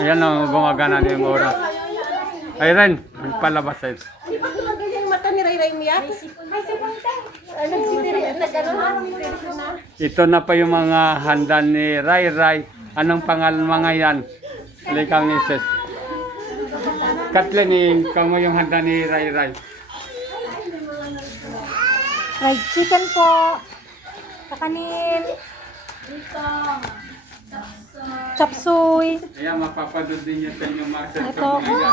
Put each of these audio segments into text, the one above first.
Ayan o, gumagana na yung oras. Ay Ren, palabas ay. Di ba gumagana yung mata ni Ray Ray Miat? May sipon tayo. Nagsidiri at nagano. Ito na pa yung mga handa ni Ray Ray. Anong pangalan mga yan? Likang Isis. Kathleen, ikaw mo yung handa ni Ray Ray. Fried chicken po. Kakanin. Chop suey. Ayan, mapapadod din nyo sa inyong mga Ito. mga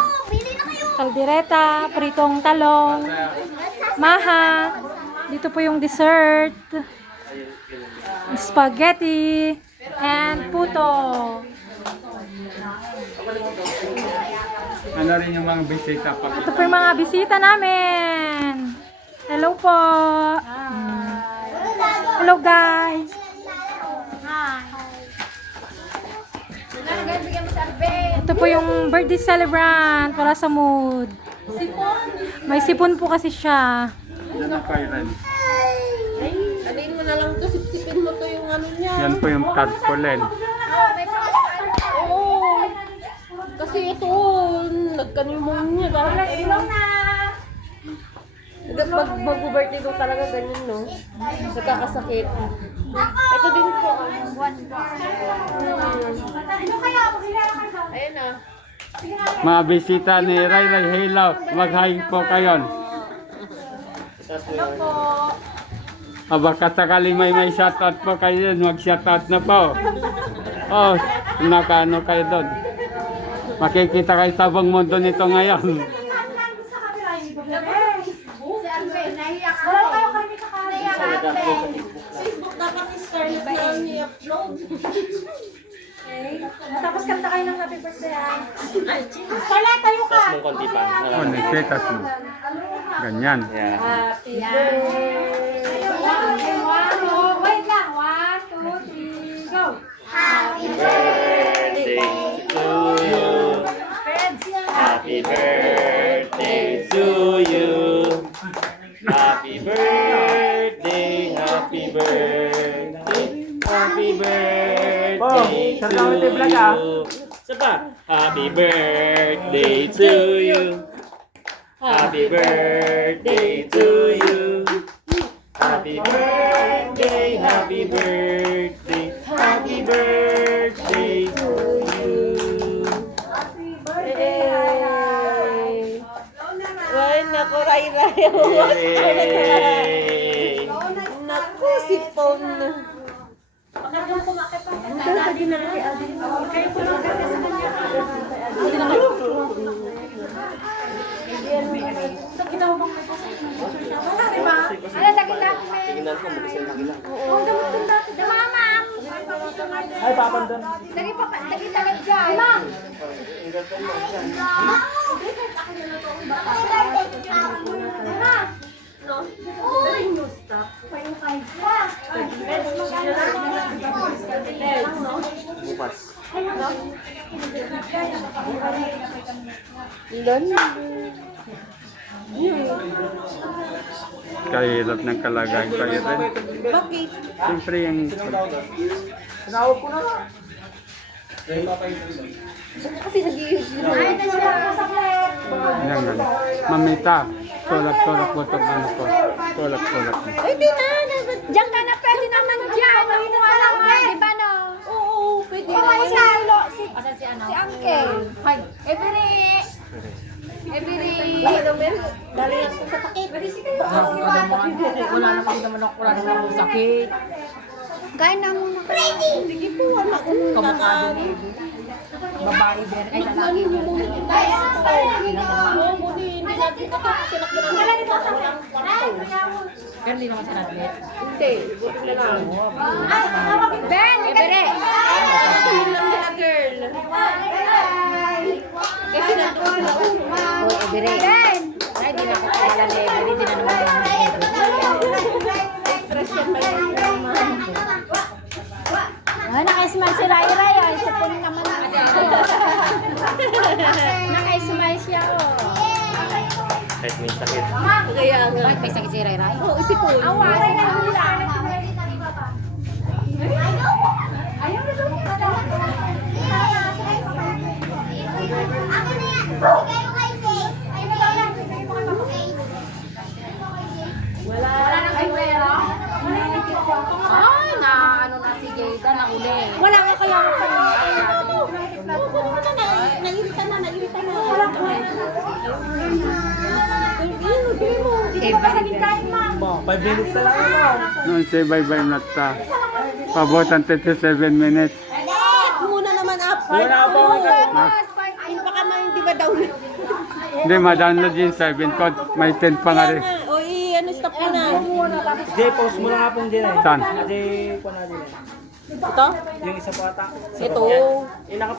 Kaldereta. Pritong talong. Maha. Dito po yung dessert. Spaghetti. And puto. Ano rin yung mga bisita pa? Ito po yung mga bisita namin. Hello po. Hello guys. Ito po yung birthday celebrant para sa mood. May sipon po kasi siya. Ano na kayo Ren? Alin mo na lang to, sipsipin mo to yung ano niya. Yan po yung tarpaulin. Oo. Kasi ito, nagkanimon niya. Pag mag-birthday ko talaga ganyan, no? Nagkakasakit. Ito din po. Ayan na. Mga bisita ni Ray Ray Hilaw, mag-hi po kayo. Baka sakali may shoutout po kayo, mag-shoutout na po. Oh, nakano kayo doon. Makikita kayo sa buong mundo nito ngayon. Facebook dapat ni Scarlett na ni-upload. Tapos kanta kayo ng happy birthday. Scarlett, tayo ka. Tapos mong konti pa. Oh, nagsitas mo. Ganyan. Yeah. Happy birthday. Wait lang. 1, 2, 3, go. Happy birthday to you. Happy birthday to you. Happy birthday, happy birthday, happy birthday to you. Sapa? Happy birthday to you. Happy birthday to you. Happy birthday, happy birthday, happy birthday to you. Ay, naku, Ray-Ray. Yay! Naku, sipon. Tingnan ko, mag-isang nakilang. Ay, papandan. Lagi pa, lagi talag dyan. Ma'am. Bukas. Kahirap ng kalagayan kayo rin. Bakit? Siyempre yung... Kasi nag-i-use Yan, yan. Mamita, tulak-tulak po itong ano ko. Tulak-tulak mo. Ay, di na. Diyan ka na pwede naman dyan. Wala nga, di ba no? Oo, pwede Oo, na. si Lolo, si Uncle. Hi. Every. Dali lang po sa sakit. Wala naman akong sakit. Kain na muna. Sige po, wala ko Kamukha din eh. Babae din. Ay, lalaki din. Hindi natin sinakbo ng Pero hindi naman siya atlet. Hindi, buti na lang. Ben, Ebere. Tingin lang nila, girl. Kasi nandun sila. Oh, Ebere. Ben. Ay, di na ako kilala ni Ebere. Di na naman Stress yan, may naman. Ay, naka-smile si Ray Ray. Ay, sapon naman ako. Naka-smile siya. Oh. Kahit may sakit. Kaya nga. Bakit may sakit si Ray Ray? Oo, isipon. Awas na hula. Ayaw na Noon say bye-bye na ta. Pabotan 37 minutes. Muna naman up. Muna pa. Yung baka hindi ba daw? Hindi, ma-download yung 7 code. May 10 pa nga rin. O ano stop ka na. Hindi, post mo lang nga pong din eh. Saan? Hindi, po na din eh. Ito? Yung isa po ata. Ito.